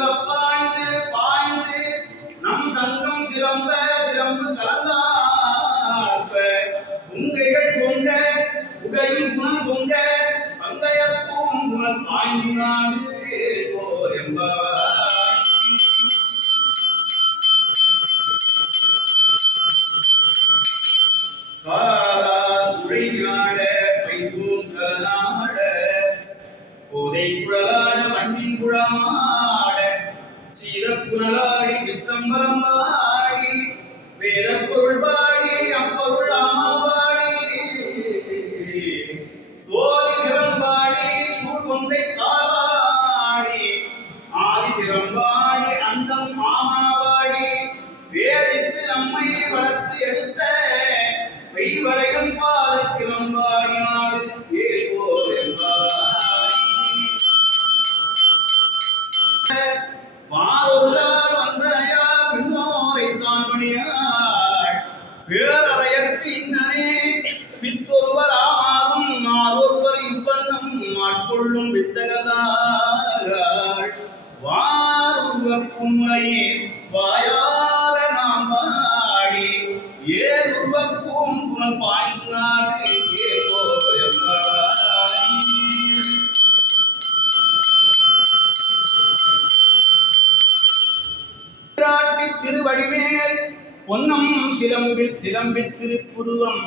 குறிப்புக பாய்ந்து சீத குழலாடி சிற்றம்பலம் பாடி வேத பொருள் பெரிய சிலம்பில் திருப்புருவம்.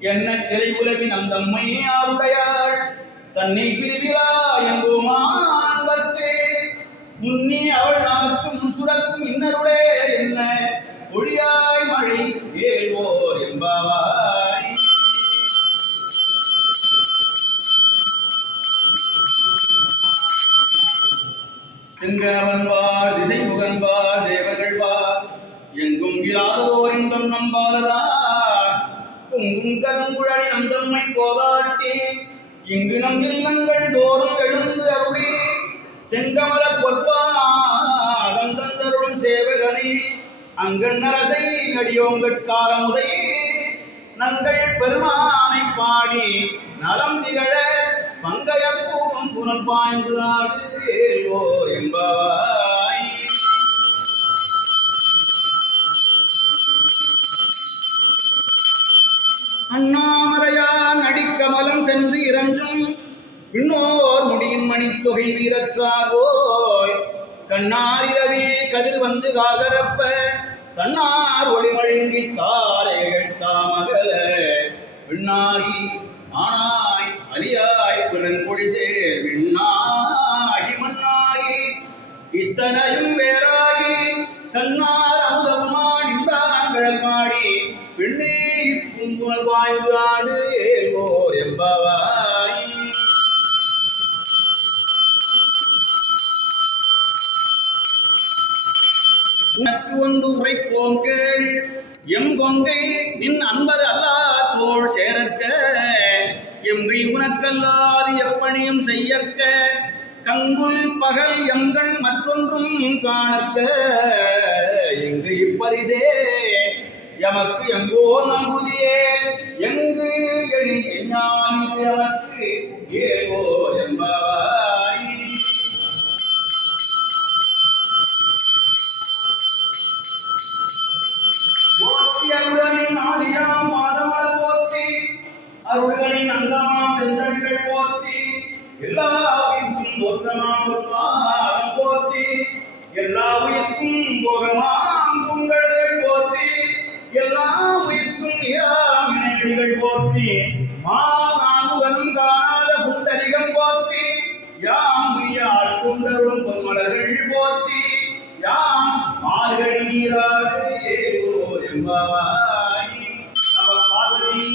என்ன சிலை உலகின் அந்த ஆருடையாள் தன்னை பிரிவிழா என்போமான்பர்க்கே முன்னே அவள் நமக்கும் சுரக்கும் இன்னருளே என்ன? ஒளியாய் மழை ஏழ்வோர் என்பாவாய். செங்கனவன்பார் திசை முகன்பார் தேவர்கள் பார் இராததோர் இன்பம் நம்பாலதார் பொங்கும் கருங்குழலி நம் தம்மை போதாட்டி இங்கு நம் இல்லங்கள் தோறும் எழுந்து அருளி. செங்கமல பொற்பாதம் தந்தருளும் சேவகனை. அங்கண் அரசை அடியோங்கட்காரமுதை நங்கள் பெருமானை பாடி நலம் திகழ பங்கையப்பூம் புனம் பாய்ந்து நாடு என்பவர் என்பவாய் அண்ணாமலையான் அடிக்கமலம் சென்று இறஞ்சும் விண்ணோர் முடியின் மணித்தொகை வீரற்றாரோய் கண்ணாரிரவே கதிர் வந்து காதரப்ப தன்னார் ஒளிமழுங்கி தாரைகள் தாமகல. விண்ணாகி ஆனாய் அலியாய் பிறன் சேர் உனக்கு ஒன்று உரைப்போம் கேள். எம் கொங்கை நின் அன்பர் அல்லா தோல் சேரற்க எங்கை உனக்கல்லாது எப்பணியும் செய்யற்க. கங்குல் பகல் எங்கள் மற்றொன்றும் காணற்க. எங்கு இப்பரிசே எமக்கு எங்கோ நம்புதியே எங்கு எழி எமக்கு ஏகோ என்பவாய் எல்லா உயிர்க்கும் தோற்றமாம் பொற்பாதம் போற்றி. எல்லா உயிர்க்கும் போகமாம் பொங்கல்கள் போற்றி. எல்லா உயிர்க்கும் நீராமினடிகள் போற்றி. மா நான்முகனும் காணாத குண்டரிகம் போற்றி. யாம் உய்யாள் குண்டரும் பொன்மலர்கள் போற்றி. யாம் மார்கழி நீராடு ஏகோர் என்பவாய் நம பார்வதி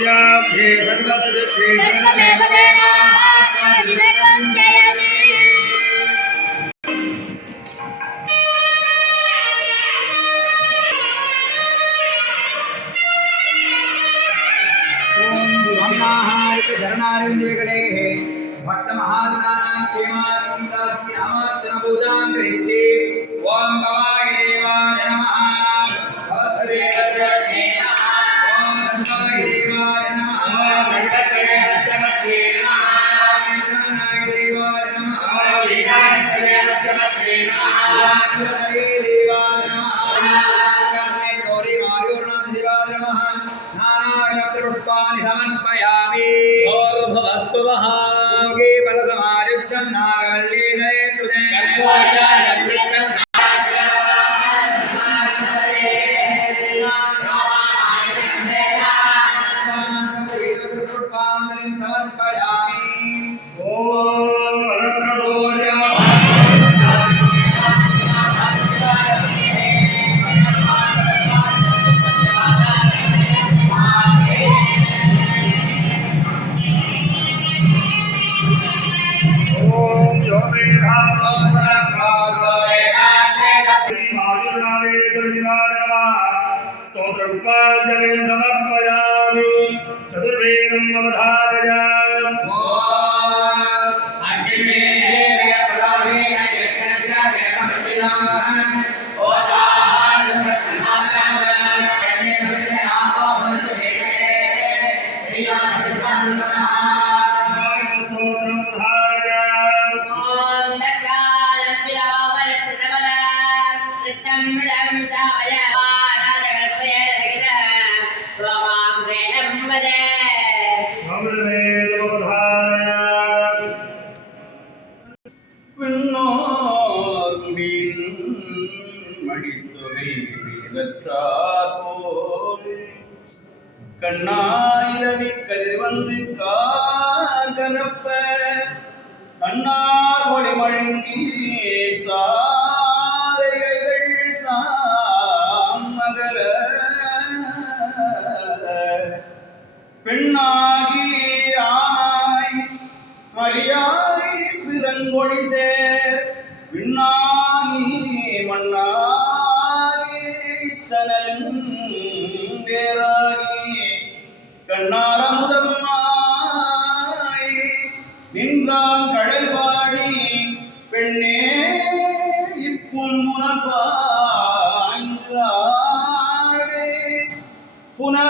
सर्वस्याभ्ये सर्वसदस्ये सर्वमेव देवाः सर्वं जयति चरणारविंदेकलेः करिष्ये। ॐ गवाय देवाय नमः। पुष्पाणि समर्पयामि और भवस्वः योगी बल समायुक्तं नागल्ये दयेतु दे Jolly Harlan. पुण्याला